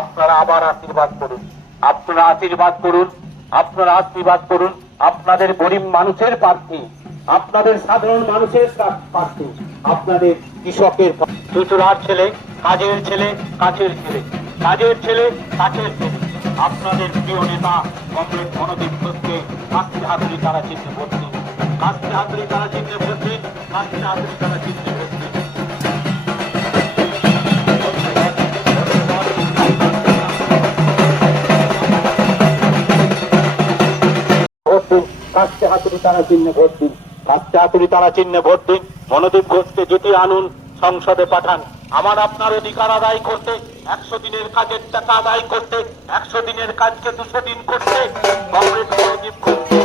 আপনারা আবার আশীর্বাদ করুন। আপনারা আশীর্বাদ করুন, আপনারা আশীর্বাদ করুন, আপনাদের গরিব মানুষের প্রার্থী, আপনাদের সাধারণ মানুষের প্রার্থী, আপনাদের কৃষকের। চুচুড়ার ছেলে, কাজের ছেলে, কাছের ছেলে, কাজের ছেলে, কাছের ছেলে। আপনাদের প্রিয় নেতা, কংগ্রেস মনোদীপ ঘোষকে কাস্তে হাতুড়ি তারা ভোট দিন কাস্তে হাতুড়ি তারা ভোট দিন কাস্তে হাতুড়ি তারা চিহ্নে ভোট কাস্তে হাতুড়ি তারা চিহ্নে ভোট দিন। কাস্তে হাতুড়ি তারা চিহ্নে ভোট দিন। মনোদীপ ঘোষকে জিতিয়ে আনুন, সংসদে পাঠান। আমার আপনার অধিকার আদায় করতে, একশো দিনের কাজের টাকা আদায় করতে, একশো দিনের কাজকে দুশো দিন করতে, কংগ্রেস মনোদীপ ঘোষকে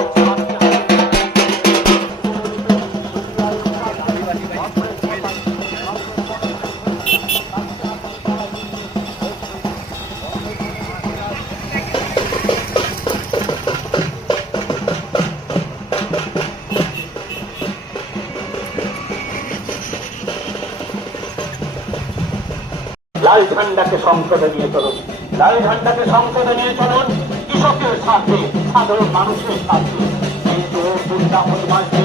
লাল ঝান্ডাকে সংসদে নিয়ে চলুন। লাল ঝান্ডাকে সংসদে নিয়ে চলুন, কৃষকের সাথে সাধারণ মানুষের সাথে কিন্তু দুর্গা পরিবারকে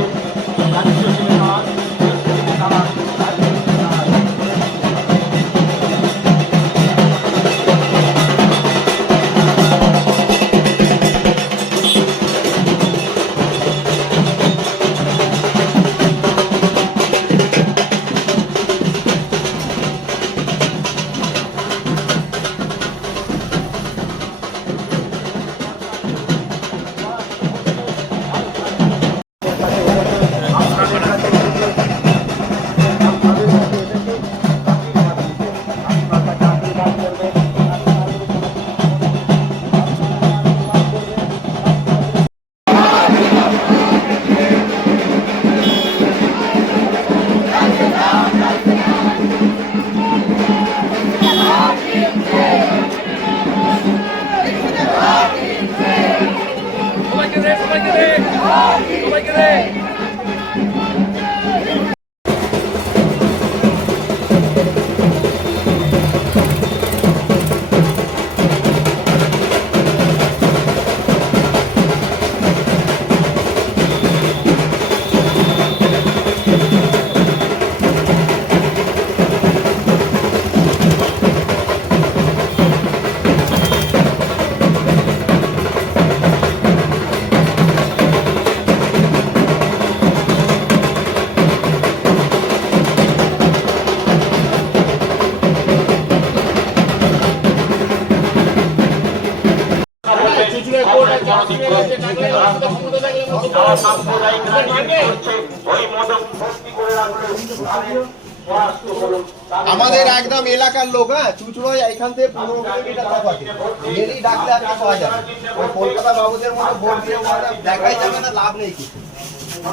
আমাদের একদম এলাকার লোক হ্যাঁ চুচুড়ো এখান থেকে পনেরো কিলোমিটার তফাতে ডেলি ডাকলে আপনি পাওয়া যাবে ওই কলকাতা বাবুদের মতো ভোট দিয়ে দেখাই যাবে না, লাভ নেই কিছু।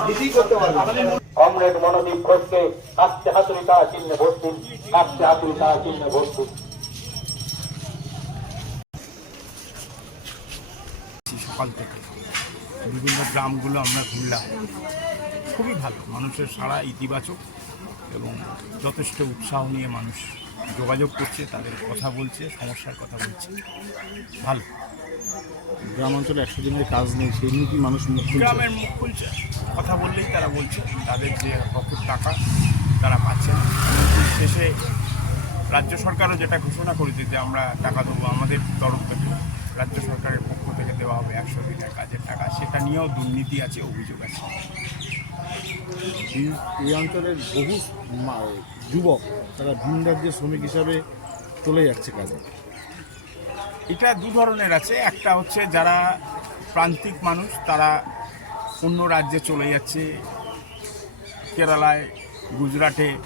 কিছুই করতে পারবে। কমরেড মনোদীপ ঘোষকে কাস্তে হাতুড়ি চিহ্নে ভোট দিন কাস্তে হাতুড়ি চিহ্নে দিন। সকাল থেকে। বিভিন্ন গ্রামগুলো আমরা ঘুরলাম। খুবই ভালো। মানুষের সারা ইতিবাচক এবং যথেষ্ট উৎসাহ নিয়ে মানুষ যোগাযোগ করছে তাদের কথা বলছে সমস্যার কথা বলছে। ভালো। গ্রাম অঞ্চলে একশো দিনের কাজ নেই সেই নিয়ে কি মানুষ মুখ গ্রামের মুখ খুলছে। কথা বললেই তারা বলছে তাদের যে হকের টাকা তারা পাচ্ছে না। শেষে রাজ্য সরকারও যেটা ঘোষণা করেছে যে আমরা টাকা দেবো আমাদের তরফ থেকে রাজ্য সরকারের পক্ষ থেকে দেওয়া হবে একশো দিনের কাজের টাকা সেটা নিয়েও দুর্নীতি আছে অভিযোগ আছে। এই- অঞ্চলের বহু যুবক তারা ভিন রাজ্যের শ্রমিক হিসাবে চলে যাচ্ছে কাজে। এটা দু ধরনের আছে। একটা হচ্ছে যারা প্রান্তিক মানুষ তারা অন্য রাজ্যে চলে যাচ্ছে। কেরালায় গুজরাটে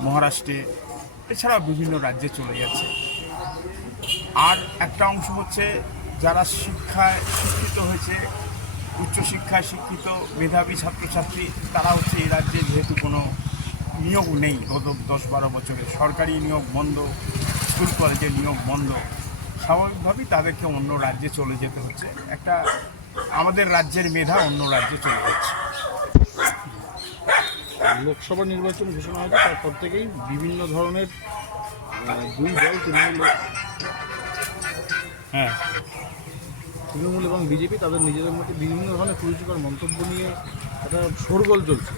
মহারাষ্ট্রে এছাড়াও বিভিন্ন রাজ্যে চলে যাচ্ছে। আর একটা অংশ হচ্ছে যারা শিক্ষায় শিক্ষিত হয়েছে উচ্চশিক্ষায় শিক্ষিত মেধাবী ছাত্রছাত্রী তারা হচ্ছে এই রাজ্যে যেহেতু কোনো নিয়োগ নেই গত দশ বারো বছরে। সরকারি নিয়োগ বন্ধ স্কুল কলেজের নিয়োগ বন্ধ। স্বাভাবিকভাবেই তাদেরকে অন্য রাজ্যে চলে যেতে হচ্ছে। একটা আমাদের রাজ্যের মেধা অন্য রাজ্যে চলে যাচ্ছে। লোকসভা নির্বাচন ঘোষণা হয়েছে তারপর থেকেই বিভিন্ন ধরনের দুই দল তৃণমূল হ্যাঁ। তৃণমূল এবং বিজেপি তাদের নিজেদের মধ্যে বিভিন্ন ধরনের কুরুচিকর মন্তব্য নিয়ে একটা শোরগোল চলছে।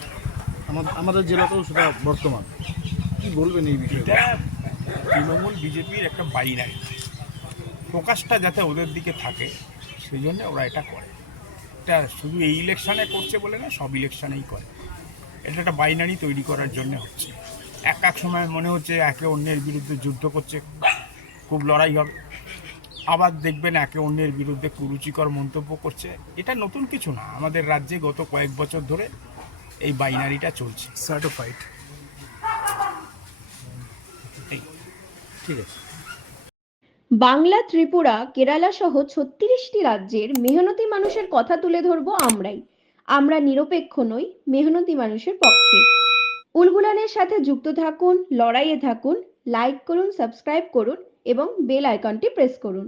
আমাদের আমাদের জেলাতেও সেটা বর্তমান। কি বলবেন এই বিষয়ে? তৃণমূল, বিজেপির একটা বাইনারি প্রকাশটা যাতে ওদের দিকে থাকে সেই জন্য ওরা এটা করে। এটা শুধু এই ইলেকশানে করছে বলে না, সব ইলেকশানেই করে। এটা একটা বাইনারি তৈরি করার জন্য হচ্ছে। এক এক সময় মনে হচ্ছে একে অন্যের বিরুদ্ধে যুদ্ধ করছে, খুব লড়াই হবে। আবার দেখবেন একে অন্যের বিরুদ্ধে কুরুচিকর মন্তব্য করছে। এটা নতুন কিছু না। আমাদের রাজ্যে গত কয়েক বছর ধরে এই বাইনারিটা চলছে। সার্টিফাইড ঠিক আছে। বাংলা ত্রিপুরা কেরালা সহ ছত্রিশটি রাজ্যের মেহনতি মানুষের কথা তুলে ধরবো আমরাই। আমরা নিরপেক্ষ নই মেহনতি মানুষের পক্ষে। উলগুলানের সাথে যুক্ত থাকুন লড়াইয়ে থাকুন লাইক করুন সাবস্ক্রাইব করুন। এবং বেল আইকনটি প্রেস করুন।